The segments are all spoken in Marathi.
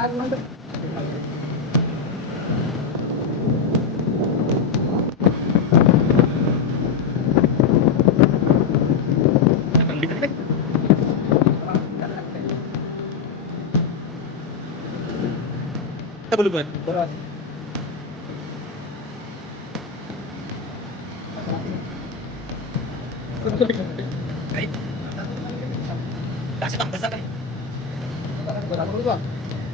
Kita belum buat. Kasih berapa? besar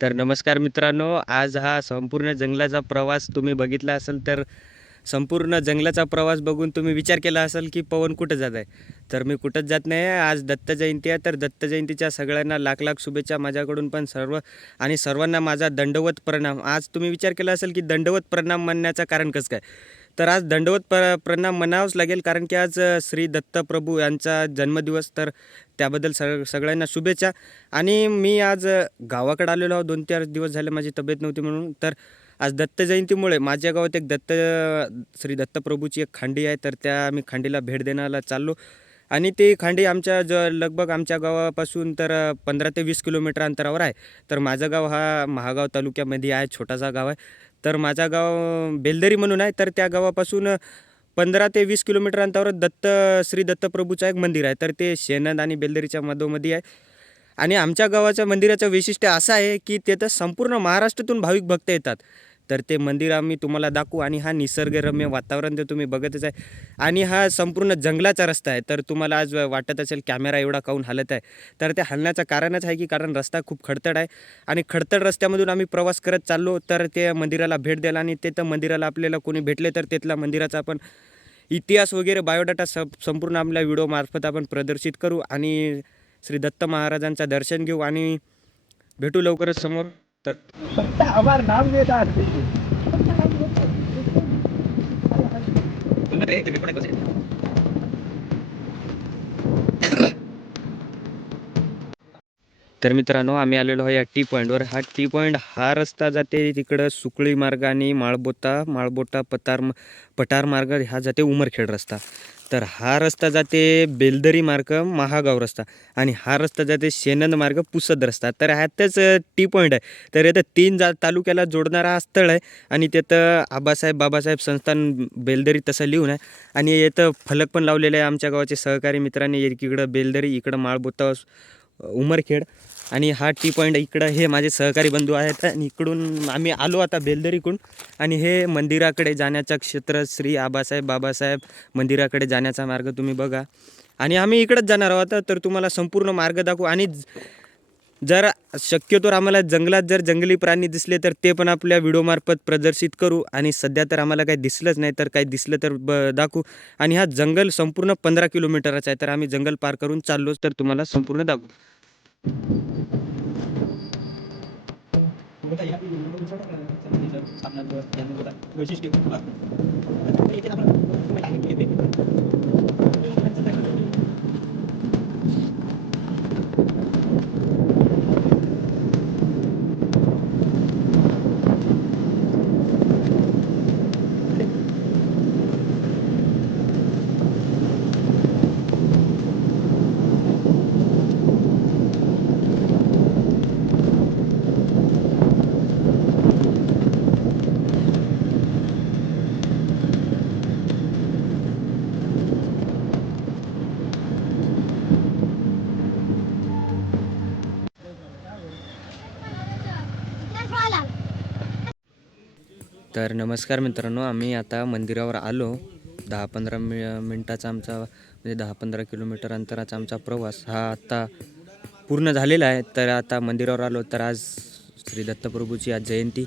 तर नमस्कार मित्रांनो आज हा संपूर्ण जंगलाचा प्रवास तुम्ही बघितला असेल तर संपूर्ण जंगलाचा प्रवास बघून तुम्ही विचार केला असेल की पवन कुठं जात आहे? तर मी कुठंच जात नाही आहे. आज दत्त जयंती आहे. तर दत्त जयंतीच्या सगळ्यांना लाख लाख शुभेच्छा माझ्याकडून पण सर्व आणि सर्वांना माझा दंडवत प्रणाम. आज तुम्ही विचार केला असेल की दंडवत प्रणाम म्हणण्याचं कारण कसं काय? तर आज दंडवत प्र प्रणाम म्हणावंच लागेल कारण की आज श्री दत्तप्रभू यांचा जन्मदिवस तर त्याबद्दल सग सगळ्यांना शुभेच्छा. आणि मी आज गावाकडे आलेलो आहो. दोन चार दिवस झाले माझी तब्येत नव्हती म्हणून. तर आज दत्त जयंतीमुळे माझ्या गावात एक दत्त श्री दत्तप्रभूची एक खांडी आहे तर त्या मी खांडीला भेट देण्याला चाललो. आणि ती खांडी आमच्या ज लगभग आमच्या गावापासून तर पंधरा ते वीस किलोमीटर अंतरावर आहे. तर माझं गाव हा महागाव तालुक्यामध्ये आहे छोटासा गाव आहे. तर माझा गाव बेलदरी म्हणून आहे तर त्या गावापासून पंधरा ते वीस किलोमीटर अंतरावर दत्त श्री दत्तप्रभूचं एक मंदिर आहे. तर ते शेनंद आणि बेलदरीच्या मधोमधी आहे. आणि आमच्या गावाच्या मंदिराचं वैशिष्ट्य असं आहे की तेथं संपूर्ण महाराष्ट्रातून भाविक भक्त येतात. तर ते मंदिर आम्ही तुम्हाला दाखवू आणि हा निसर्गरम्य वातावरण ते तुम्ही बघतच आहे. आणि हा संपूर्ण जंगलाचा रस्ता आहे. तर तुम्हाला आज वाटत असेल कॅमेरा एवढा काऊन हलत आहे. तर ते हलण्याचं कारणच आहे की कारण रस्ता खूप खडतड आहे. आणि खडतड रस्त्यामधून आम्ही प्रवास करत चाललो तर ते मंदिराला भेट द्यायला आणि तिथं मंदिराला आपल्याला कोणी भेटले तर तिथला मंदिराचा आपण इतिहास वगैरे बायोडाटा स संपूर्ण आपल्या व्हिडिओमार्फत आपण प्रदर्शित करू आणि श्री दत्त महाराजांचं दर्शन घेऊ आणि भेटू लवकरच समोर. तर फक्त आभार नाम तर मित्रांनो आम्ही आलेलो आहे या टी पॉईंटवर हा टी पॉईंट हा रस्ता जाते तिकडं सुकळी मार्गाने माळबोता माळबोटा पतार पठार मार्ग हा जाते उमरखेड रस्ता. तर हा रस्ता जाते बेलदरी मार्ग महागाव रस्ता. आणि हा रस्ता जाते शेनंद मार्ग पुसद रस्ता. तर ह्यातच टी पॉईंट आहे. तर इथं तीन जा तालुक्याला जोडणारा हा स्थळ आहे. आणि तिथं आबासाहेब बाबासाहेब संस्थान बेलदरी तसं लिहून आहे. आणि येतं फलक पण लावलेले आहे आमच्या गावाचे सहकारी मित्रांनी. इकडं बेलदरी इकडं माळबोता उमरखेड. आणि हा टी पॉईंट इकडं हे माझे सहकारी बंधू आहेत आणि इकडून आम्ही आलो आता बेलदरीकडून आणि हे मंदिराकडे जाण्याचा क्षेत्र श्री आबासाहेब बाबासाहेब मंदिराकडे जाण्याचा मार्ग तुम्ही बघा. आणि आम्ही इकडंच जाणार आहोत तर तुम्हाला संपूर्ण मार्ग दाखवू. आणि ज- जर शक्यतो आम्हाला जंगलात जर जंगली प्राणी दिसले तर ते पण आपल्या व्हिडिओमार्फत प्रदर्शित करू. आणि सध्या तर आम्हाला काही दिसलंच नाही तर काही दिसलं तर ब दाखवू. आणि हा जंगल संपूर्ण पंधरा किलोमीटरचा आहे तर आम्ही जंगल पार करून चाललोच तर तुम्हाला संपूर्ण दाखवू. सामना वैशिष्ट्य तर नमस्कार मित्रांनो आम्ही आता मंदिरावर आलो. दहा पंधरा मि मिनटाचा आमचा म्हणजे दहा पंधरा किलोमीटर अंतराचा आमचा प्रवास हा आत्ता पूर्ण झालेला आहे. तर आता मंदिरावर आलो तर आज श्री दत्तप्रभूची आज जयंती.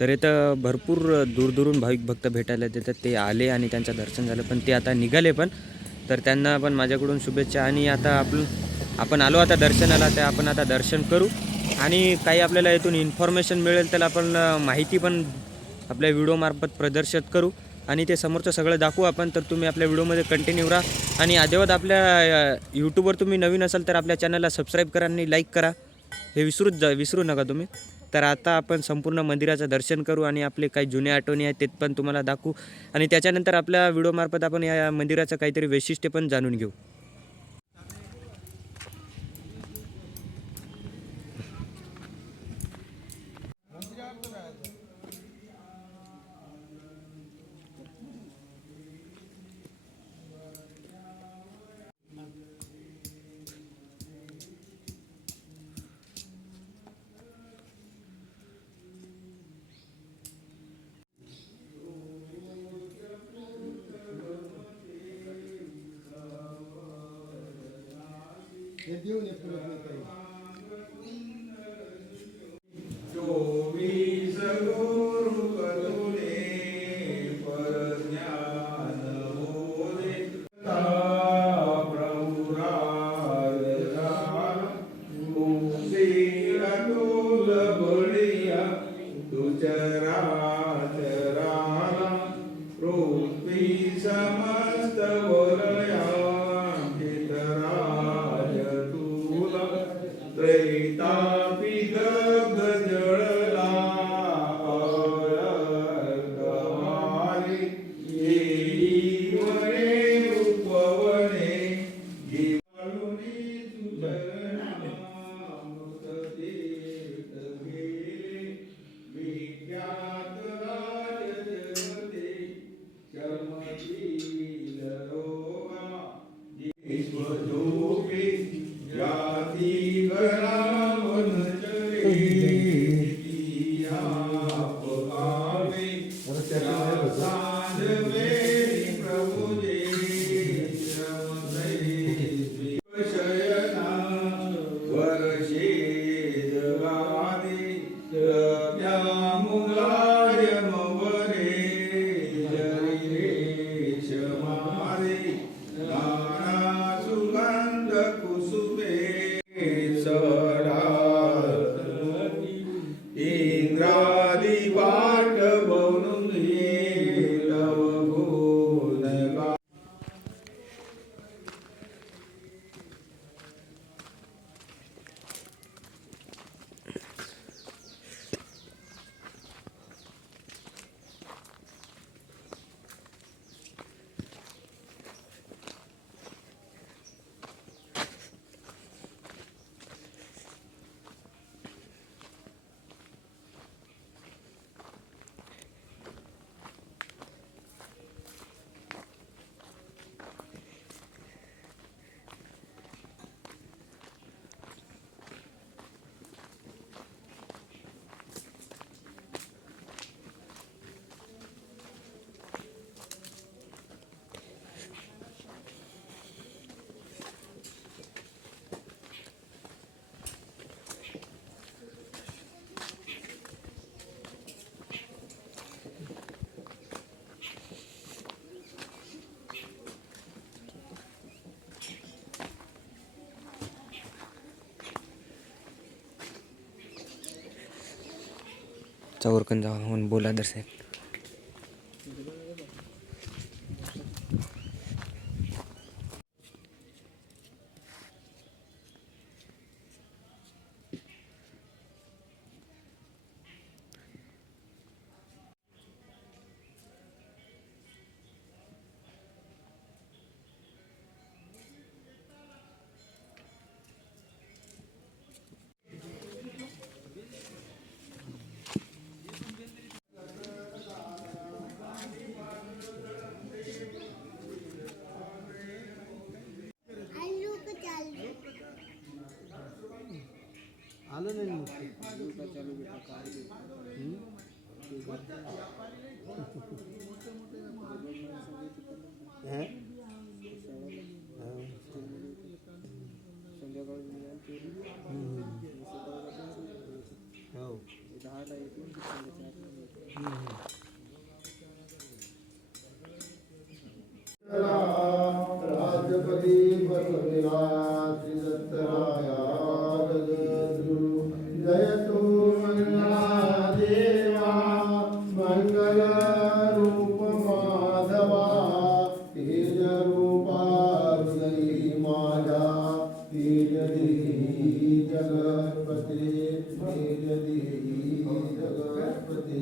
तर इथं भरपूर दूरदूरून भाविक भक्त भेटायला येतात. ते आले आणि त्यांचं दर्शन झालं पण ते आता निघाले पण. तर त्यांना पण माझ्याकडून शुभेच्छा. आणि आता आपण आपण आलो आता दर्शनाला तर आपण आता दर्शन करू. आणि काही आपल्याला इथून इन्फॉर्मेशन मिळेल तर आपण माहिती पण आपल्या व्हिडिओमार्फत प्रदर्शित करू. आणि ते समोरचं सगळं दाखवू आपण तर तुम्ही आपल्या व्हिडिओमध्ये कंटिन्यू राहा. आणि अदेवत आपल्या यूट्यूबवर तुम्ही नवीन असाल तर आपल्या चॅनलला सबस्क्राईब करा आणि लाईक करा. हे विसरूच जा विसरू नका तुम्ही. तर आता आपण संपूर्ण मंदिराचं दर्शन करू आणि आपले काही जुने आठवणी आहेत ते पण तुम्हाला दाखवू. आणि त्याच्यानंतर आपल्या व्हिडिओमार्फत आपण या मंदिराचं काहीतरी वैशिष्ट्य पण जाणून घेऊ. हे देऊन एक प्रयत्न चौरकन जाऊन बोला दर्शन हो. जगत्पते जगत्पते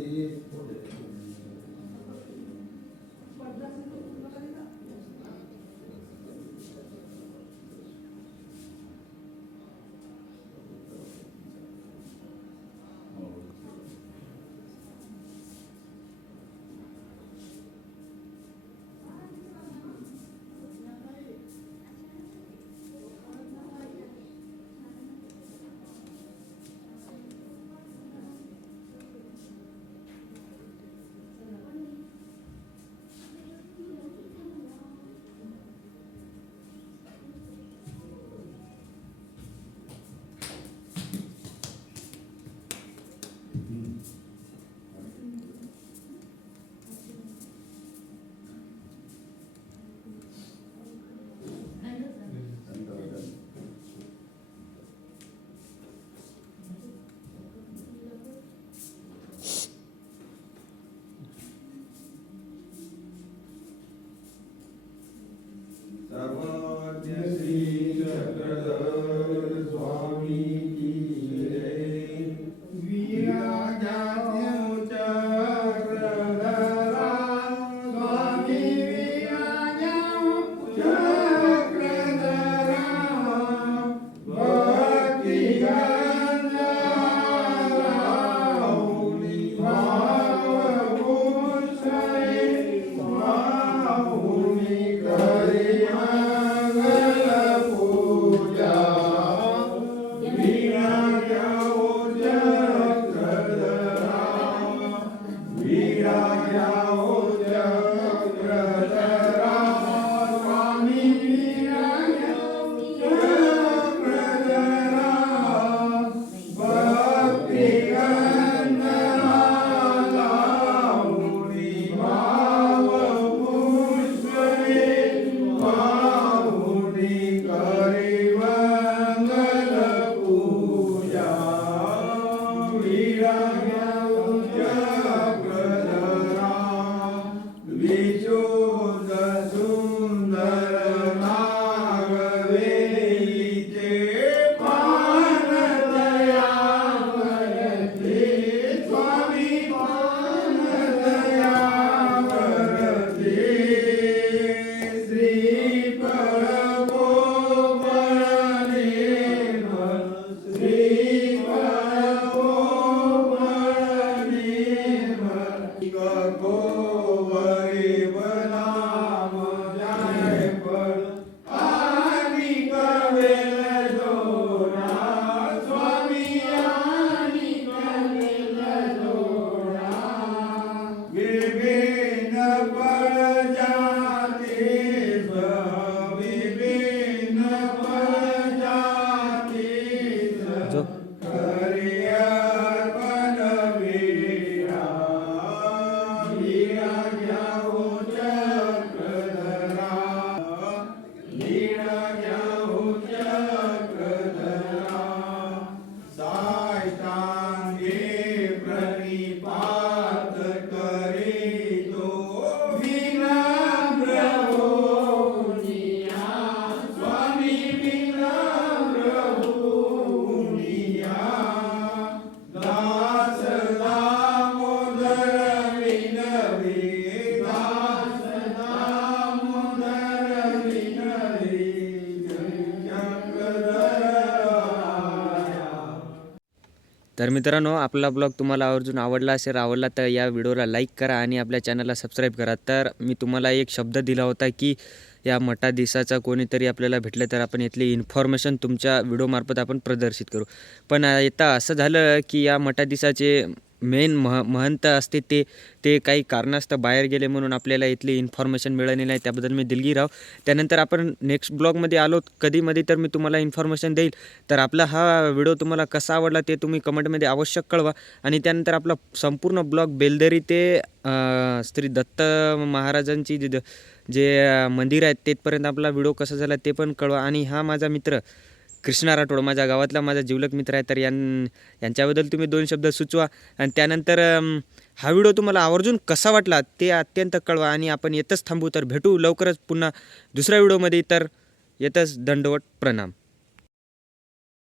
तर मित्रांनो आपला ब्लॉग तुम्हाला आवर्जून आवडला असेल आवडला तर या व्हिडिओला लाईक करा आणि आपल्या चॅनलला सबस्क्राईब करा. तर मी तुम्हाला एक शब्द दिला होता की या मठाधीशाचा कोणीतरी आपल्याला भेटलं तर आपण इथली इन्फॉर्मेशन तुमच्या व्हिडिओमार्फत आपण प्रदर्शित करू. पण आता असं झालं की या मठाधीशाचे मेन मह महंत असते ते ते काही कारणास्तव बाहेर गेले म्हणून आपल्याला इथली इन्फॉर्मेशन मिळाली नाही. त्याबद्दल मी दिलगी राव त्यानंतर आपण नेक्स्ट ब्लॉगमध्ये आलो. कधीमध्ये तर मी तुम्हाला इन्फॉर्मेशन देईल. तर आपला हा व्हिडिओ तुम्हाला कसा आवडला ते तुम्ही कमेंटमध्ये आवश्यक कळवा. आणि त्यानंतर आपला संपूर्ण ब्लॉग बेलदरी ते श्री दत्त महाराजांची जी जे मंदिर आहेत तेथपर्यंत आपला व्हिडिओ कसा झाला ते पण कळवा. आणि हा माझा मित्र कृष्णा राठोड माझ्या गावातला माझा जिवलक मित्र आहे तर यां यांच्याबद्दल तुम्ही दोन शब्द सुचवा. आणि त्यानंतर हा व्हिडिओ तुम्हाला आवर्जून कसा वाटला ते अत्यंत कळवा. आणि आपण येतच थांबू तर भेटू लवकरच पुन्हा दुसऱ्या व्हिडिओमध्ये. तर येतच दंडवट प्रणाम.